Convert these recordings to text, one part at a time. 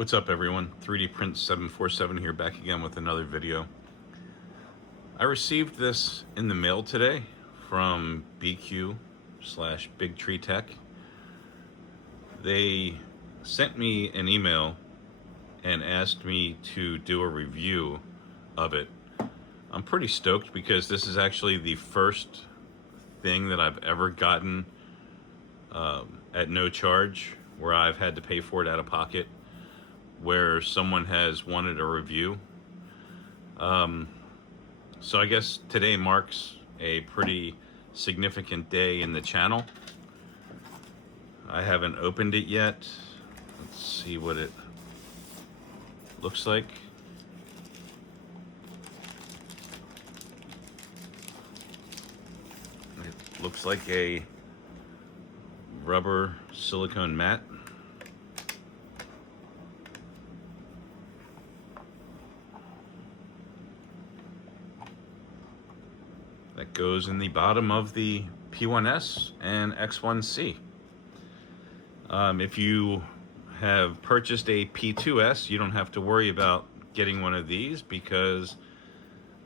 What's up everyone? 3D Print 747 here, back again with another video. I received this in the mail today from Biqu / Big Tree Tech. They sent me an email and asked me to do a review of it. I'm pretty stoked because this is actually the first thing that I've ever gotten at no charge, where I've had to pay for it out of pocket, where someone has wanted a review. So I guess today marks a pretty significant day in the channel. I haven't opened it yet. Let's see what it looks like. It looks like a rubber silicone mat. That goes in the bottom of the P1S and X1C. If you have purchased a P2S, you don't have to worry about getting one of these, because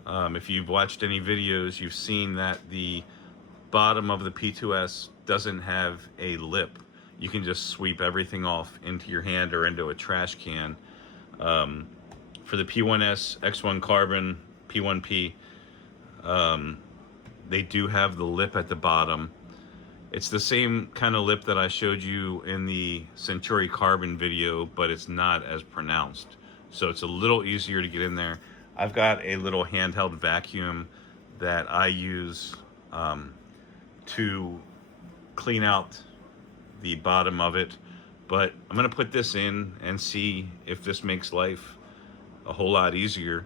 if you've watched any videos, you've seen that the bottom of the P2S doesn't have a lip. You can just sweep everything off into your hand or into a trash can. For the P1S, X1 Carbon, P1P, they do have the lip at the bottom. It's the same kind of lip that I showed you in the Century Carbon video, but it's not as pronounced. So it's a little easier to get in there. I've got a little handheld vacuum that I use to clean out the bottom of it. But I'm gonna put this in and see if this makes life a whole lot easier.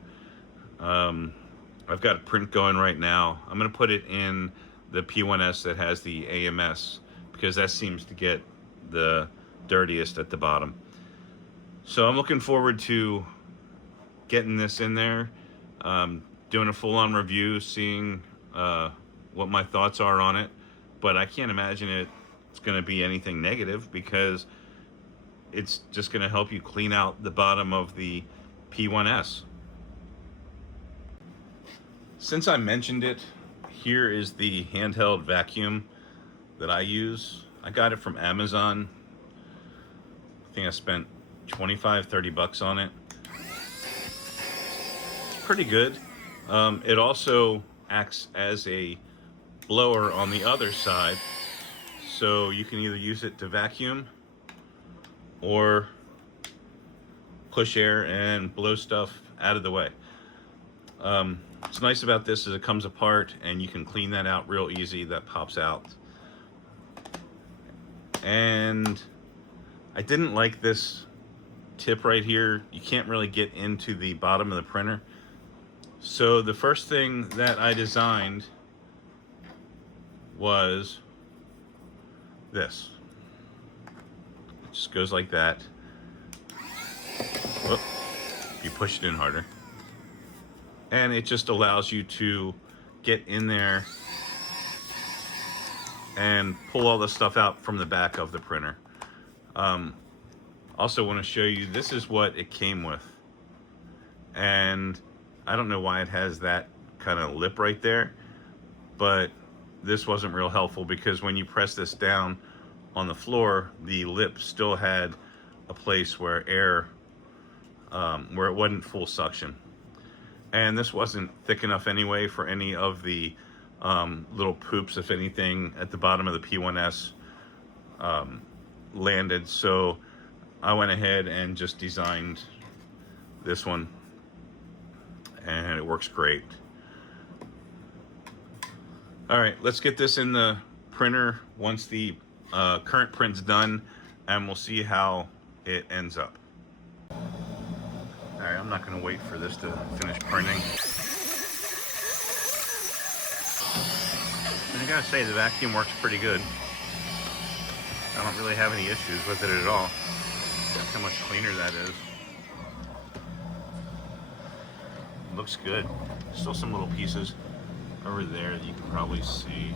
I've got a print going right now. I'm gonna put it in the P1S that has the AMS, because that seems to get the dirtiest at the bottom. So I'm looking forward to getting this in there, doing a full-on review, seeing what my thoughts are on it. But I can't imagine it's gonna be anything negative, because it's just gonna help you clean out the bottom of the P1S. Since I mentioned it, here is the handheld vacuum that I use. I got it from Amazon. I think I spent 25, 30 bucks on it. It's pretty good. It also acts as a blower on the other side. So you can either use it to vacuum or push air and blow stuff out of the way. What's nice about this is it comes apart and you can clean that out real easy. That pops out. And I didn't like this tip right here. You can't really get into the bottom of the printer. So the first thing that I designed was this. It just goes like that. Whoop. You push it in harder. And it just allows you to get in there and pull all the stuff out from the back of the printer. Also want to show you, this is what it came with. And I don't know why it has that kind of lip right there, but this wasn't real helpful, because when you press this down on the floor, the lip still had a place where air, where it wasn't full suction. And this wasn't thick enough anyway for any of the little poops, if anything, at the bottom of the P1S landed. So I went ahead and just designed this one, and it works great. All right, let's get this in the printer once the current print's done, and we'll see how it ends up. All right, I'm not gonna wait for this to finish printing. And I gotta say, the vacuum works pretty good. I don't really have any issues with it at all. That's how much cleaner that is. Looks good. Still some little pieces over there that you can probably see.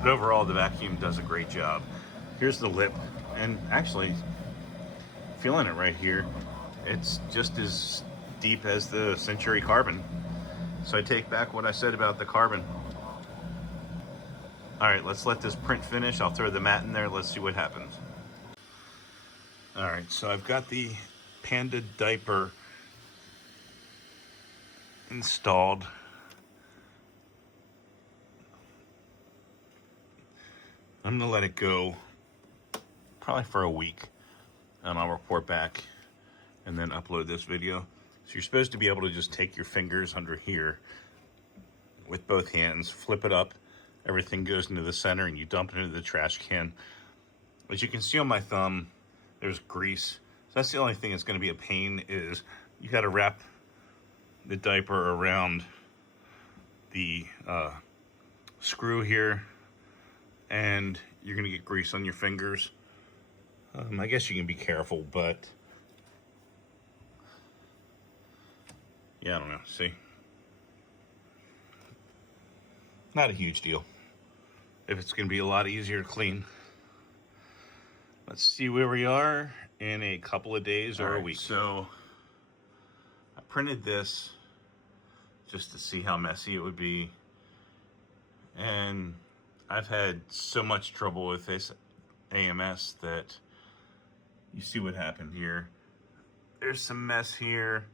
But overall, the vacuum does a great job. Here's the lip, and actually, feeling it right here. It's just as deep as the Century Carbon. So I take back what I said about the Carbon. All right, let's let this print finish. I'll throw the mat in there. Let's see what happens. All right, so I've got the Panda Diaper installed. I'm gonna let it go probably for a week, and I'll report back and then upload this video. So you're supposed to be able to just take your fingers under here with both hands, flip it up, everything goes into the center, and you dump it into the trash can. As you can see on my thumb, there's grease. So that's the only thing that's gonna be a pain, is you gotta wrap the diaper around the screw here, and you're gonna get grease on your fingers. I guess you can be careful, but yeah, I don't know, see? Not a huge deal. If it's gonna be a lot easier to clean. Let's see where we are in a couple of days or a week. So I printed this just to see how messy it would be. And I've had so much trouble with this AMS that you see what happened here. There's some mess here.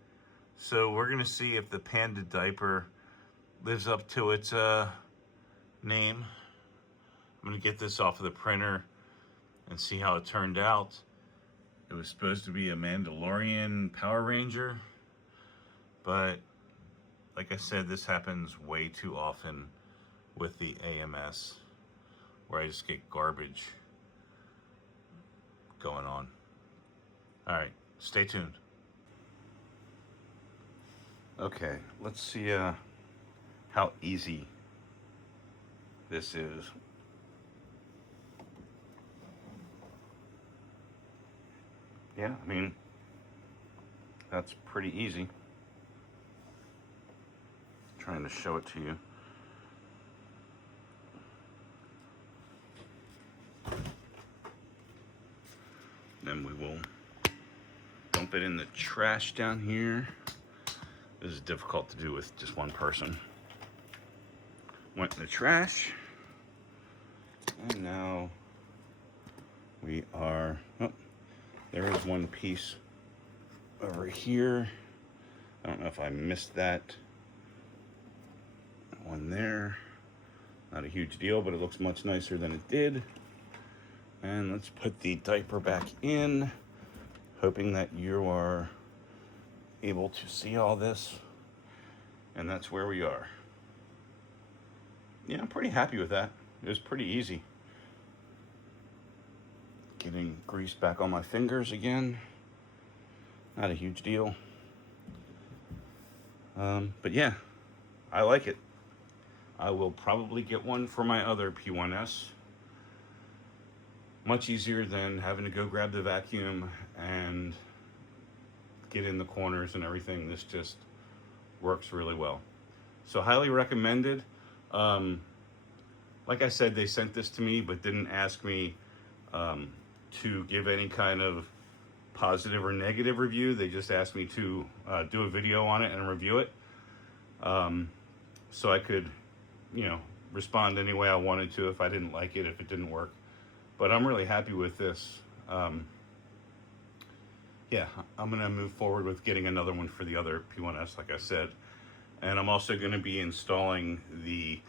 So we're gonna see if the Panda Diaper lives up to its name. I'm gonna get this off of the printer and see how it turned out. It was supposed to be a Mandalorian Power Ranger, but like I said, this happens way too often with the AMS, where I just get garbage going on. All right, stay tuned. Okay, let's see how easy this is. Yeah, I mean, that's pretty easy. Trying to show it to you. Then we will dump it in the trash down here. This is difficult to do with just one person. Went in the trash. And now we are, oh, there is one piece over here. I don't know if I missed that. One there. Not a huge deal, but it looks much nicer than it did. And let's put the diaper back in, hoping that you are able to see all this. And that's where we are. Yeah, I'm pretty happy with that. It was pretty easy. Getting grease back on my fingers again. Not a huge deal. But yeah, I like it. I will probably get one for my other P1S. Much easier than having to go grab the vacuum and get in the corners and everything. This just works really well. So highly recommended. Like I said, they sent this to me, but didn't ask me to give any kind of positive or negative review. They just asked me to do a video on it and review it. So I could, respond any way I wanted to if I didn't like it, if it didn't work. But I'm really happy with this. Yeah, I'm gonna move forward with getting another one for the other P1S, like I said. And I'm also gonna be installing the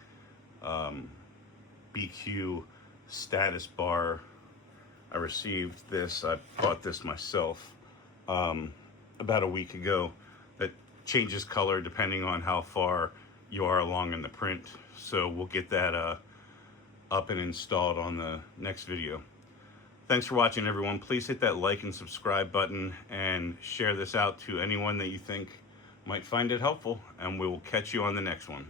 Biqu status bar. I received this, I bought this myself about a week ago, that changes color depending on how far you are along in the print. So we'll get that up and installed on the next video. Thanks for watching, everyone. Please hit that like and subscribe button and share this out to anyone that you think might find it helpful, and we will catch you on the next one.